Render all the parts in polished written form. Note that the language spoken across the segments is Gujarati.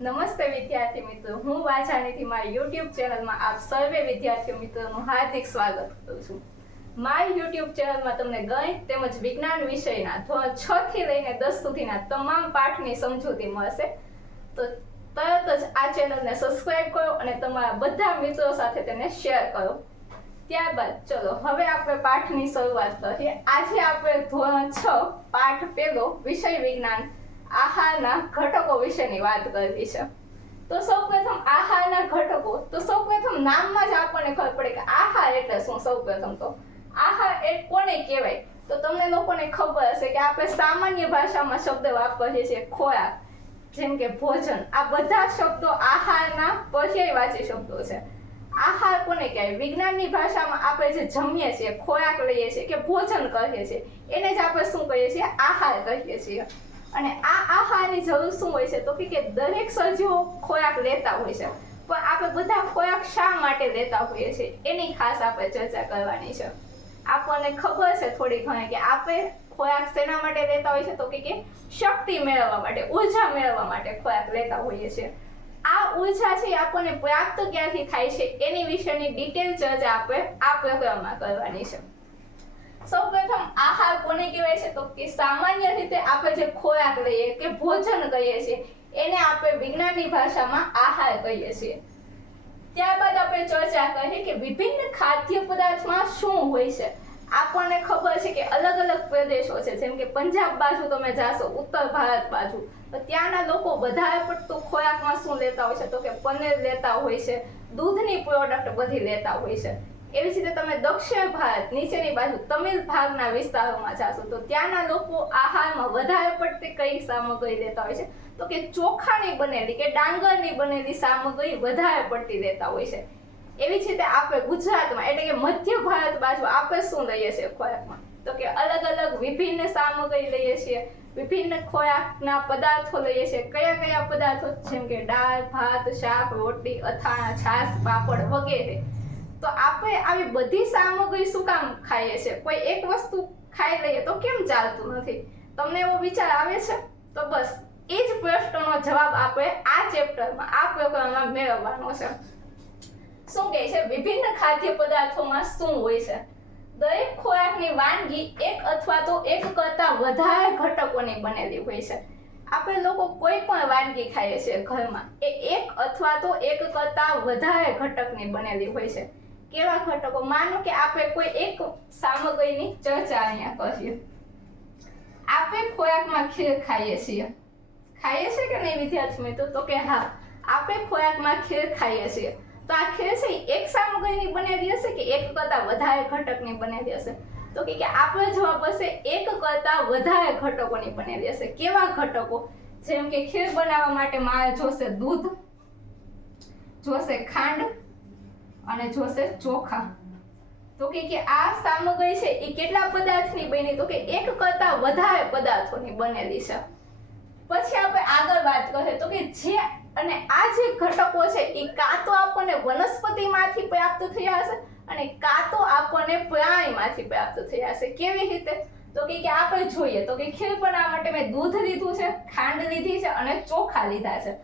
નમસ્તે વિદ્યાર્થી મિત્રો, હું વાછાણીથી મારી YouTube ચેનલમાં આપ સર્વે વિદ્યાર્થી મિત્રોનું હાર્દિક સ્વાગત કરું છું. મારી YouTube ચેનલમાં તમને ગણિત તેમજ વિજ્ઞાન વિષયના ધોરણ 6 થી લઈને 10 સુધીના તમામ પાઠની સમજૂતી મળશે. તો તરત જ આ ચેનલને સબસ્ક્રાઇબ કરો અને તમારા બધા મિત્રો સાથે તેને શેર કરો. ત્યારબાદ ચલો હવે આપણે પાઠની શરૂઆત કરીએ. આજે આપણે ધોરણ 6 પાઠ 1 વિષય વિજ્ઞાન આહારના ઘટકો વિશેની વાત કરવી છે. તો સૌપ્રથમ આહારના ઘટકો, તો સૌપ્રથમ નામમાં જ આપણને ખબર પડે કે આહાર એટલે શું. સૌપ્રથમ તો આહાર એ કોને કહેવાય, તો તમને લોકોને ખબર હશે કે આપણે સામાન્ય ભાષામાં શબ્દ વાપરીએ છીએ ખોરાક, જેમ કે ભોજન. આ બધા શબ્દો આહારના પર્યાયવાચી શબ્દો છે. આહાર કોને કહેવાય? વિજ્ઞાનની ભાષામાં આપણે જે જમીએ છીએ, ખોરાક લઈએ છીએ કે ભોજન કહીએ છીએ, એને જ આપણે શું કહીએ છીએ? આહાર કહીએ છીએ. અને આ આહારની જરૂર શું હોય છે? તો કે દરેક સજીવો ખોરાક લેતા હોય છે, પણ આપણે બધા ખોરાક શા માટે લેતા હોઈએ છીએ એની ખાસ આપણે ચર્ચા કરવાની છે. આપણને ખબર છે થોડી ઘણી કે આપણે ખોરાક શેના માટે લેતા હોઈએ છીએ? તો કે શક્તિ મેળવવા માટે, ઉર્જા મેળવવા માટે ખોરાક લેતા હોઈએ છીએ. આ ઉર્જા છે આપણને પ્રાપ્ત ક્યાંથી થાય છે એની વિશેની ડિટેલ ચર્ચા આપણે આ પ્રકરણમાં કરવાની છે. સૌપ્રથમ આહાર કોને કહેવાય છે? તો કે સામાન્ય રીતે આપણે જે ખોરાક લઈએ કે ભોજન કહીએ છીએ એને આપણે વિજ્ઞાનની ભાષામાં આહાર કહીએ છીએ. ત્યારબાદ આપણે ચર્ચા કરીએ કે વિભિન્ન ખાદ્ય પદાર્થમાં શું હોય છે. આપણને ખબર છે કે અલગ અલગ પ્રદેશો છે, જેમ કે પંજાબ બાજુ તમે જાશો, ઉત્તર ભારત બાજુ, તો ત્યાંના લોકો વધારે પડતું ખોરાકમાં શું લેતા હોય છે? તો કે પનીર લેતા હોય છે, દૂધની પ્રોડક્ટ બધી લેતા હોય છે. એવી જ રીતે તમે દક્ષિણ ભારત નીચેની બાજુ તમિલ ભાગના વિસ્તારોમાં જાશો તો ત્યાંના લોકો આહારમાં વધારે પડતી કઈ સામગ્રી લેતા હોય છે? તો કે ચોખાની બનેલી કે ડાંગરની બનેલી સામગ્રી વધારે પડતી લેતા હોય છે. એવી જ રીતે આપણે ગુજરાતમાં એટલે કે મધ્ય ભારત બાજુ આપણે શું લઈએ છીએ ખોરાકમાં? તો કે અલગ અલગ વિભિન્ન સામગ્રી લઈએ છીએ, વિભિન્ન ખોરાકના પદાર્થો લઈએ છીએ. કયા કયા પદાર્થો? જેમ કે દાળ, ભાત, શાક, રોટલી, અથાણા, છાશ, પાપડ વગેરે. તો આપણે આવી બધી સામગ્રી શું કામ ખાઈએ છીએ? કોઈ એક વસ્તુ ખાઈ લઈએ તો કેમ ચાલતું નથી? તમને એવો વિચાર આવે છે? તો બસ એ જ પ્રશ્નનો જવાબ આપણે આ ચેપ્ટરમાં, આ પ્રકરણમાં મેળવવાનો છે. શું કહે છે? વિભિન્ન ખાદ્ય પદાર્થોમાં શું હોય છે? દરેક ખોરાકની વાનગી એક અથવા તો એક કરતા વધારે ઘટકોની બનેલી હોય છે. આપણે લોકો કોઈ પણ વાનગી ખાઈએ છીએ ઘરમાં, એ એક અથવા તો એક કરતા વધારે ઘટકની બનેલી હોય છે. કેવા ઘટકો? માનો કે આપણે કોઈ એક સામગ્રીની ચર્ચા અહીંયા કરીએ. આપણે ખોરાકમાં ખીર ખાઈએ છીએ. ખાઈએ છીએ કે નહીં વિદ્યાર્થી મિત્રો? તો કે હા, આપણે ખોરાકમાં ખીર ખાઈએ છીએ. તો આ ખીર છે એક સામગ્રીની બનેલી હશે કે એક કરતા વધારે ઘટકની બનેલી હશે? તો કે આપણો જવાબ હશે એક કરતા વધારે ઘટકોની બનેલી હશે. કેવા ઘટકો? જેમ કે ખીર બનાવવા માટે મારે જોશે દૂધ, જોશે ખાંડ અને જોશે ચોખા. તો કે આ સામગ્રી છે એ કેટલા પદાર્થની બની? તો કે એક કરતા વધારે પદાર્થોની બનેલી છે. પછી આપણે આગળ વાત કરીએ તો કે જે અને આ જે ઘટકો છે એ કાં તો આપણને વનસ્પતિમાંથી પ્રાપ્ત થયા હશે અને કાં તો આપણને પ્રાણીમાંથી પ્રાપ્ત થયા હશે. કેવી રીતે? તો કે આપણે જોઈએ તો કે ખીર બનાવવા માટે મેં દૂધ લીધું છે, ખાંડ લીધી છે અને ચોખા લીધા છે.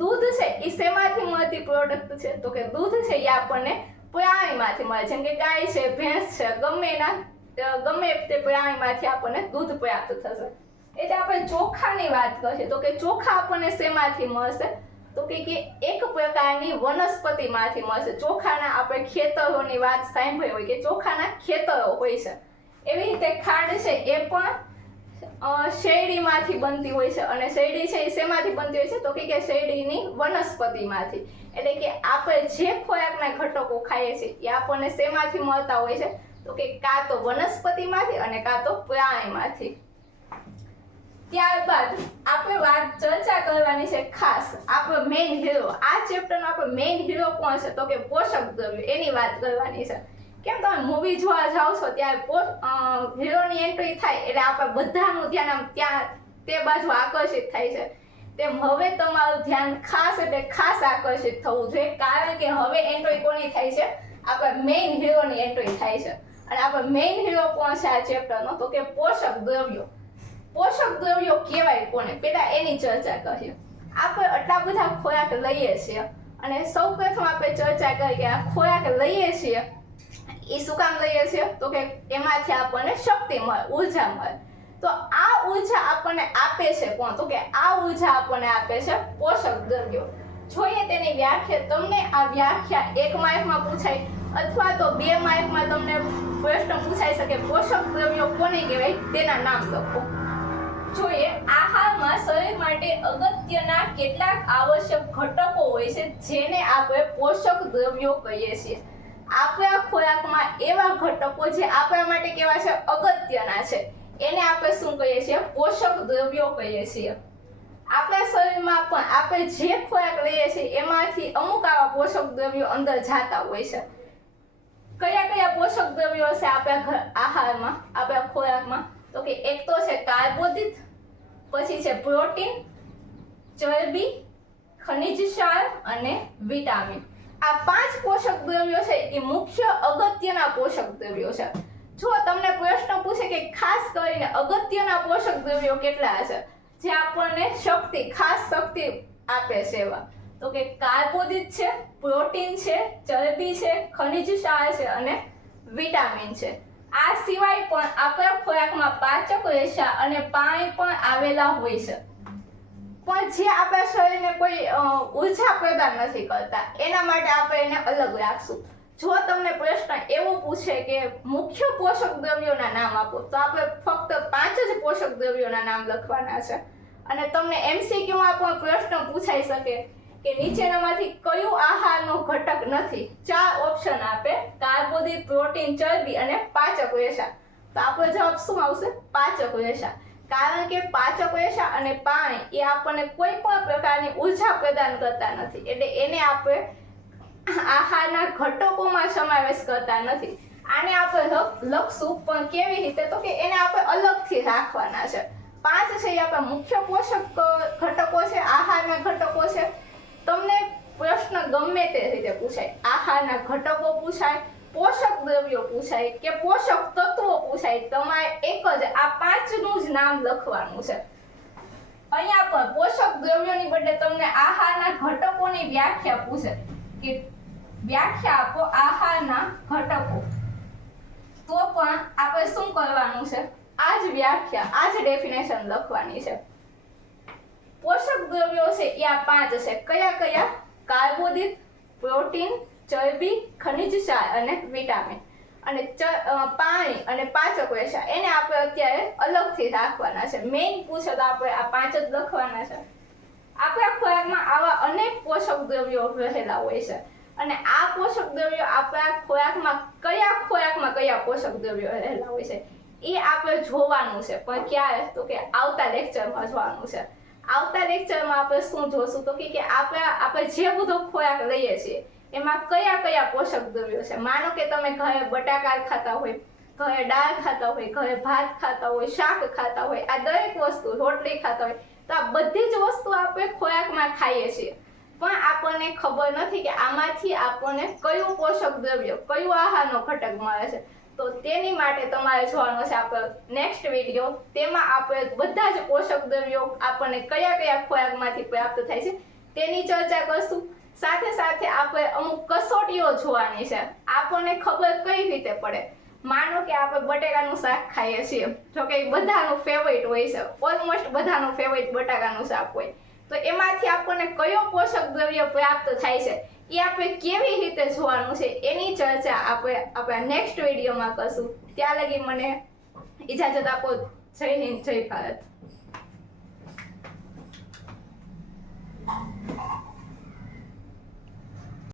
દૂધ છે એ શેમાંથી મળતી પ્રોડક્ટ છે? તો કે દૂધ છે એ આપણને પ્રાણીમાંથી મળે, જેમ કે ગાય છે, ભેંસ છે, ગમે તે પ્રાણીમાંથી આપણને દૂધ પ્રાપ્ત થશે. એટલે આપણે ચોખાની વાત કરીએ તો કે ચોખા આપણને શેમાંથી મળશે? તો કે એક પ્રકારની વનસ્પતિમાંથી મળશે. ચોખાના આપણે ખેતરોની વાત સાંભળી હોય કે ચોખાના ખેતરો હોય છે. એવી રીતે ખાંડ છે એ પણ શેરડીમાંથી બનતી હોય છે. અને શેરડી છે એ શેમાંથી બનતી હોય છે? તો કે શેરડીની વનસ્પતિમાંથી. એટલે કે આપણે જે ખોરાકના ઘટકો ખાઈએ છીએ એ આપણને શેમાંથી મળતા હોય છે? તો કે કાં તો વનસ્પતિમાંથી અને કાં તો પ્રાણીમાંથી. ત્યારબાદ આપણે ચર્ચા કરવાની છે ખાસ આપણો મેઇન હીરો. આ ચેપ્ટરનો આપણો મેઇન હીરો કોણ છે? તો કે પોષક દ્રવ્યો, એની વાત કરવાની છે. કેમ તમે મૂવી જોવા જાઓ છો ત્યારે હીરોની એન્ટ્રી થાય એટલે આપણે બધાનું ધ્યાન આમ ત્યાં તે બાજુ આકર્ષિત થાય છે. તેમ હવે તમારું ધ્યાન ખાસ એટલે ખાસ આકર્ષિત થવું જોઈએ, કારણ કે હવે એન્ટ્રી કોની થાય છે? આપણા મેઇન હીરોની એન્ટ્રી થાય છે. અને આપણો મેઇન હીરો કોણ છે આ ચેપ્ટરનો? તો કે પોષક દ્રવ્યો. પોષક દ્રવ્યો કહેવાય કોને? પેલા એની ચર્ચા કરીએ. આપણે આટલા બધા ખોરાક લઈએ છીએ અને સૌપ્રથમ આપણે ચર્ચા કરી કે આ ખોરાક લઈએ છીએ એ શું કામ લઈએ છીએ તો કે એમાંથી આપણને શક્તિ મળે, ઉર્જા મળે. તો આ ઉર્જા આપણને આપે છે કોણ તો કે આ ઉર્જા આપણને આપે છે પોષક દ્રવ્યો. જોઈએ તેની વ્યાખ્યા. તમને આ વ્યાખ્યા 1 માર્કમાં પૂછાય અથવા તો 2 માર્કમાં તમને પ્રશ્ન પૂછાઈ શકે પોષક દ્રવ્યો કોને કહેવાય તેના નામ લખો. જોઈએ આહારમાં શરીર માટે અગત્યના કેટલાક આવશ્યક ઘટકો હોય છે જેને આપણે પોષક દ્રવ્યો કહીએ છીએ. આપણા ખોરાકમાં એવા ઘટકો જે આપણા માટે કેવા છે અગત્યના છે એને આપણે શું કહીએ છીએ પોષક દ્રવ્યો કહીએ છીએ. આપણા શરીરમાં પણ આપણે જે ખોરાક લઈએ છીએ એમાંથી અમુક આવા પોષક દ્રવ્યો અંદર જાતા હોય છે. કયા કયા પોષક દ્રવ્યો છે આપણા આહારમાં, આપણા ખોરાકમાં તો કે એક તો છે કાર્બોદિત, પછી છે પ્રોટીન, ચરબી, ખનિજ ક્ષાર અને વિટામિન. આ 5 પોષક દ્રવ્યો છે એ મુખ્ય અગત્યના પોષક દ્રવ્યો છે. જો તમને પ્રશ્ન પૂછે કે ખાસ કરીને અગત્યના પોષક દ્રવ્યો કેટલા છે જે આપણને શક્તિ, ખાસ શક્તિ આપે છે એવા તો કે કાર્બોદિત છે, પ્રોટીન છે, ચરબી છે, ખનિજ ક્ષાર છે અને વિટામિન છે. આ સિવાય પણ આપણા ખોરાકમાં પાચક રેશા અને પાણી પણ આવેલા હોય છે પણ જે આપણા શરીરને કોઈ ઉર્જા પ્રદાન નથી કરતા એના માટે આપણે એને અલગ રાખશું. જો તમને પ્રશ્ન એવો પૂછે કે મુખ્ય પોષક દ્રવ્યોના નામ આપો તો આપણે ફક્ત 5 જ પોષક દ્રવ્યોના નામ લખવાના છે. અને તમને MCQમાં પણ પ્રશ્ન પૂછાઈ શકે કે નીચેનામાંથી કયું આહારનો ઘટક નથી. 4 ઓપ્શન આપે કાર્બોદિત, પ્રોટીન, ચરબી અને પાચક રેશા. તો આપણો જવાબ શું આવશે પાચક રેશા. કારણ કે પાચક રેશા અને પાણી એ આપણને કોઈ પણ પ્રકારની ઉર્જા પ્રદાન કરતા નથી એટલે એને આપણે આહારના ઘટકોમાં સમાવેશ કરતા નથી. આને આપણે લખશું પણ કેવી રીતે તો કે એને આપણે અલગથી રાખવાના છે. 5 છે એ આપણા મુખ્ય પોષક ઘટકો છે, આહારના ઘટકો છે. તમને પ્રશ્ન ગમે તે રીતે પૂછાય, આહારના ઘટકો પૂછાય, પોષક દ્રવ્યો પૂછાય કે પોષક તત્વો પૂછાય, તમારે એક જ આ 5નું જ નામ લખવાનું છે. અહીંયા પણ પોષક દ્રવ્યોની બદલે તમને આહારના ઘટકોની વ્યાખ્યા પૂછે કે વ્યાખ્યા આપો આહારના ઘટકો તો પણ આપણે શું કરવાનું છે આ જ વ્યાખ્યા, આ જ ડેફિનેશન લખવાની છે. પોષક દ્રવ્યો છે એ આ 5 છે. કયા કયા? કાર્બોદિત, પ્રોટીન, ચરબી, ખનિજ ક્ષાર અને વિટામિન. અને પાણી અને પાચક રેશા એને આપણે અત્યારે અલગથી રાખવાના છે. મેઇન પૂછે તો આપણે આ 5 જ લખવાના છે. આપણા ખોરાકમાં આવા અનેક પોષક દ્રવ્યો રહેલા હોય છે અને આ પોષક દ્રવ્યો આપણા ખોરાકમાં કયા પોષક દ્રવ્યો રહેલા હોય છે એ આપણે જોવાનું છે. પણ ક્યારે તો કે આવતા લેક્ચરમાં જોવાનું છે. આવતા લેક્ચરમાં આપણે શું જોશું તો કે આપણે જે બધો ખોરાક લઈએ છીએ એમાં કયા પોષક દ્રવ્યો છે. માનો કે તમે ઘરે બટાકા ખાતા હોય, ઘરે દાળ ખાતા હોય, ઘરે ભાત ખાતા હોય, શાક ખાતા હોય, આ દરેક વસ્તુ, રોટલી ખાતા હોય તો આ બધી જ વસ્તુ આપણે ખોરાકમાં ખાઈએ છીએ પણ આપણને ખબર નથી કે આમાંથી આપણને કયું પોષક દ્રવ્ય, કયું આહારનો ઘટક મળે છે. તો તેની માટે તમારે જોવાનું છે આપણો નેક્સ્ટ વિડીયો. તેમાં આપણે બધા જ પોષક દ્રવ્યો આપણને કયા ખોરાકમાંથી પ્રાપ્ત થાય છે તેની ચર્ચા કરશું. સાથે સાથે આપણે અમુક કસોટીઓ જોવાની છે. આપણને ખબર કઈ રીતે પડે? માનો કે આપણે બટેકાનું શાક ખાઈએ છીએ, જો કે બધાનું ફેવરિટ હોય છે, ઓલમોસ્ટ બધાનું ફેવરિટ બટાકાનું શાક હોય, તો એમાંથી આપણને કયો પોષક દ્રવ્ય પ્રાપ્ત થાય છે એ આપણે કેવી રીતે જોવાનું છે એની ચર્ચા આપણે આપણા નેક્સ્ટ વિડીયોમાં કરશું. ત્યાં લગી મને ઇજાજત આપો. જય હિન્દ, જય ભારત.